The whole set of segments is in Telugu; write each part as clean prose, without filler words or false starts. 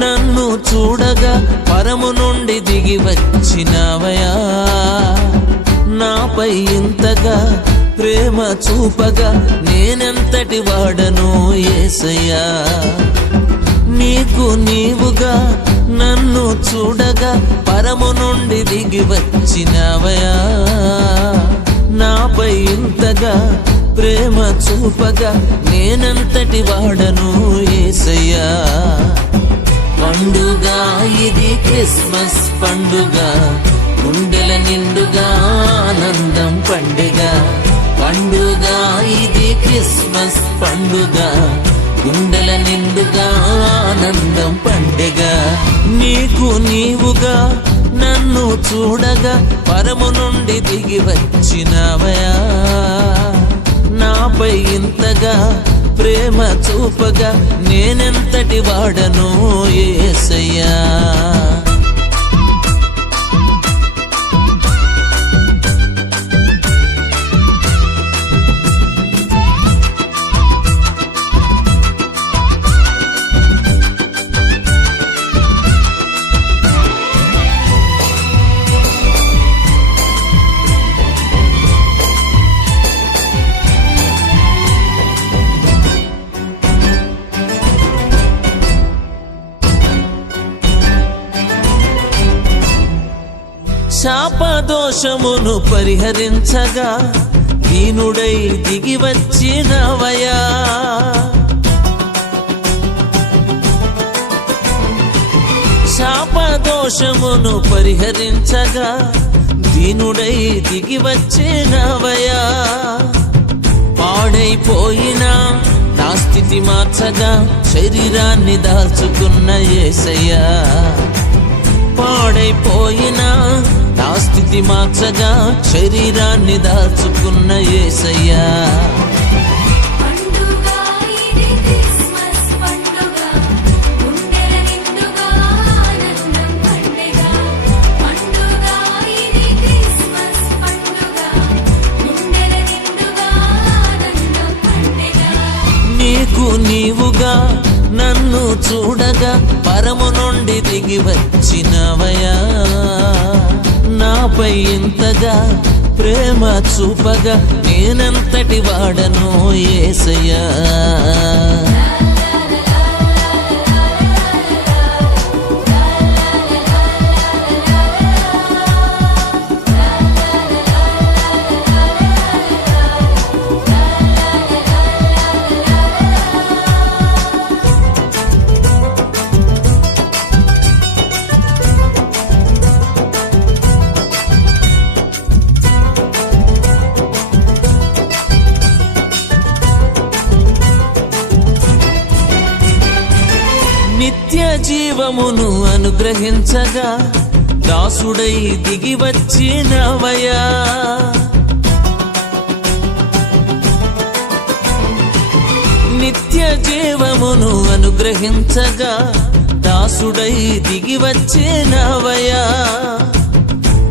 నన్ను చూడగా పరము నుండి దిగి వచ్చినవయా. నాపై ఇంతగా ప్రేమ చూపగా నేనెంతటి వాడను యేసయ్యా. నీకు నీవుగా నన్ను చూడగా పరము నుండి దిగి వచ్చినవయా. నాపై ఇంతగా ప్రేమ చూపగా నేనెంతటి వాడను యేసయ్యా. పండుగ ఇది క్రిస్మస్ పండుగ, గుండెల నిండుగా ఆనందం పండుగ. పండుగ ఇది క్రిస్మస్ పండుగ, గుండెల నిండుగా ఆనందం పండుగ. నీకు నీవుగా నన్ను చూడగా పరము నుండి దిగి వచ్చినవయా. నాపై ఇంతగా ప్రేమ చూపగా నేనెంతటి వాడను యేసయ్యా. శాపదోషమును పరిహరించగా దీనుడై దిగి వచ్చినవయా. శాపదోషమును పరిహరించగా దీనుడై దిగి వచ్చినవయా. పాడైపోయిన నా స్థితి మార్చగా శరీరాన్ని దాల్చుకున్న యేసయ్యా. పాడైపోయిన నా స్థితి మార్చగా శరీరాన్ని దాల్చుకున్న యేసయ్యా. నీకు నీవుగా నన్ను చూడగా పరము నుండి దిగి వచ్చినవయా. నాపై ఇంతగా ప్రేమ చూపగా నేనెంతటి వాడను యేసయ్యా. నిత్య జీవమును అనుగ్రహించగా దాసుడై దిగి వచ్చినవయా. నిత్య జీవమును అనుగ్రహించగా దాసుడై దిగి వచ్చినవయా.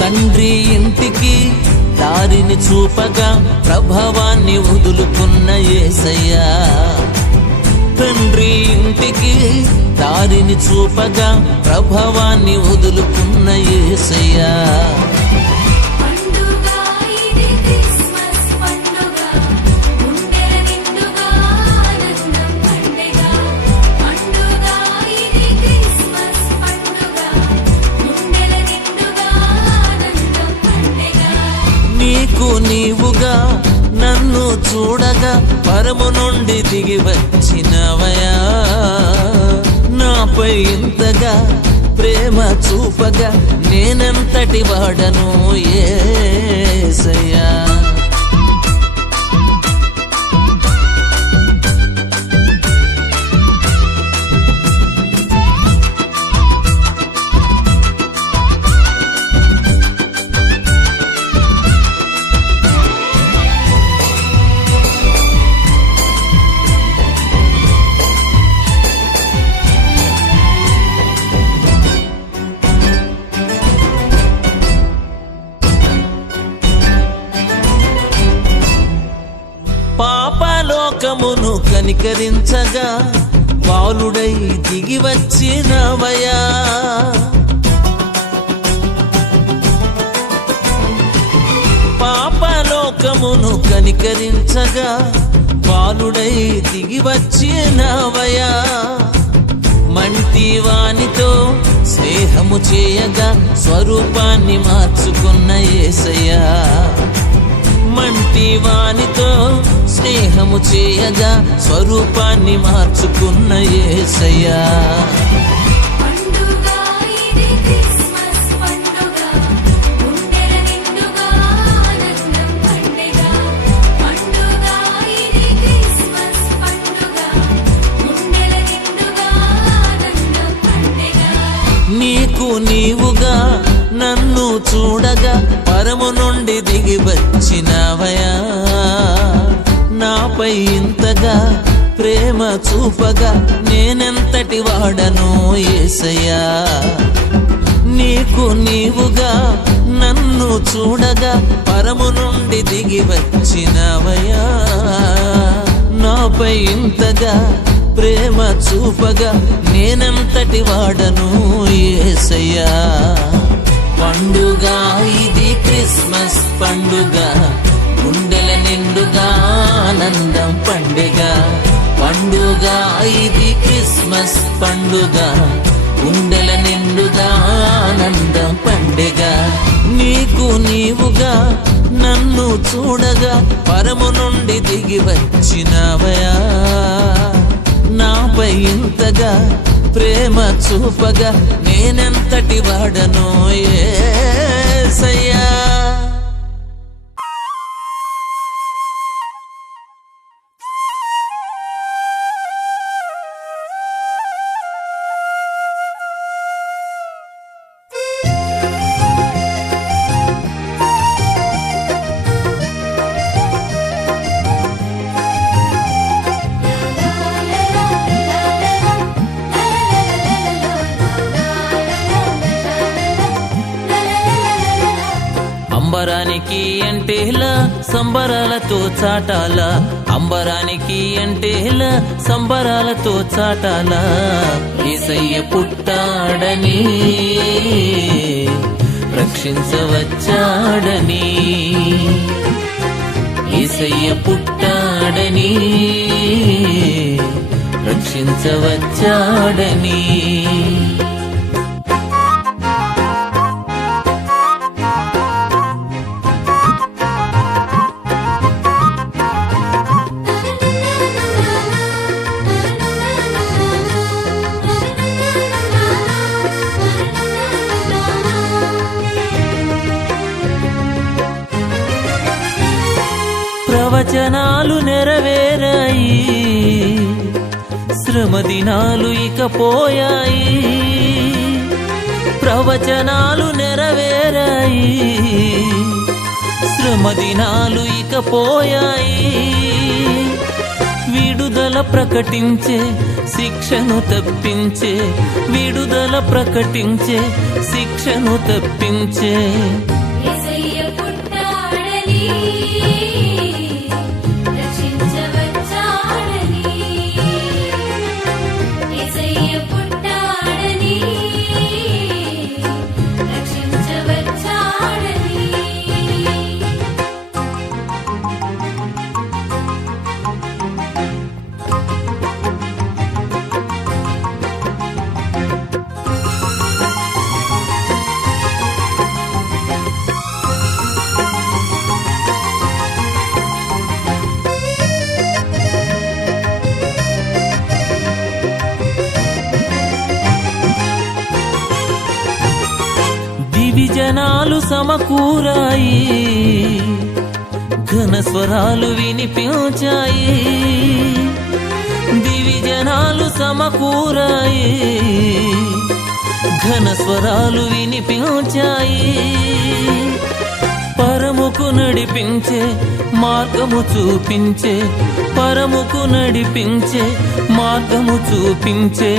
తండ్రి ఇంటికి దారిని చూపగా ప్రభావాన్ని వదులుకున్న యేసయ్యా. తండ్రి ఇంటికి దారిని చూపగా ప్రభావాన్ని వదులుకున్న యేసయ్యా. నీకు నీవుగా నన్ను చూడగా పరము నుండి దిగి వచ్చినవయా. నాపై ఇంతగా ప్రేమ చూపగా నేనెంతటి వాడను యేసయ్యా. పాపలోకమును కనికరించగా బాలుడై దిగి వచ్చినవయా. పాపలోకమును కనికరించగా బాలుడై దిగి వచ్చినవయా. మంటి వానితో స్నేహము చేయగా స్వరూపాన్ని మార్చుకున్న యేసయ్యా. మంటి వానితో స్నేహము చేయగా స్వరూపాన్ని మార్చుకున్న యేసయ్యా. నీకు నీవుగా నన్ను చూడగా పరము నుండి దిగి వచ్చినవయా. నాపై ఇంతగా ప్రేమ చూపగా నేనెంతటి వాడను యేసయ్యా. నీకు నీవుగా నన్ను చూడగా పరము నుండి దిగి వచ్చినవయా. నాపై ఇంతగా ప్రేమ చూపగా నేనెంతటి వాడను యేసయ్యా. పండుగ ఇది క్రిస్మస్ పండుగ, గుండెల నిండుగా ఆనందం పండుగ. పండుగ ఇది క్రిస్మస్ పండుగ, గుండెల నిండుగా ఆనందం పండుగ. నీకు నీవుగా నన్ను చూడగా పరము నుండి దిగి వచ్చినవయా. నాపై ఇంతగా ప్రేమ చూపగా నేనెంతటి వాడను యేసయ్యా. అంబరానికి అంటేలా సంబరాలతో చాటాల, అంబరానికి అంటేలా సంబరాలతో చాటాల. యేసయ్య పుట్టాడని రక్షించవచ్చాడని, యేసయ్య పుట్టాడని రక్షించవచ్చాడని. ప్రవచనాలు నెరవేరాయి, శ్రమ దినాలు ఇక పోయాయి. ప్రవచనాలు నెరవేరాయి, శ్రమ దినాలు ఇక పోయాయి. విడుదల ప్రకటించే శిక్షను తప్పించే, విడుదల ప్రకటించే శిక్షను తప్పించే. జనాలు సమకూరాయి, ఘన స్వరాలు వినిపించాయి. దివిజనాలు సమకూరాయి, ఘన స్వరాలు వినిపించాయి. పరముకు నడిపించే మార్గము చూపించే, పరముకు నడిపించే మార్గము చూపించే.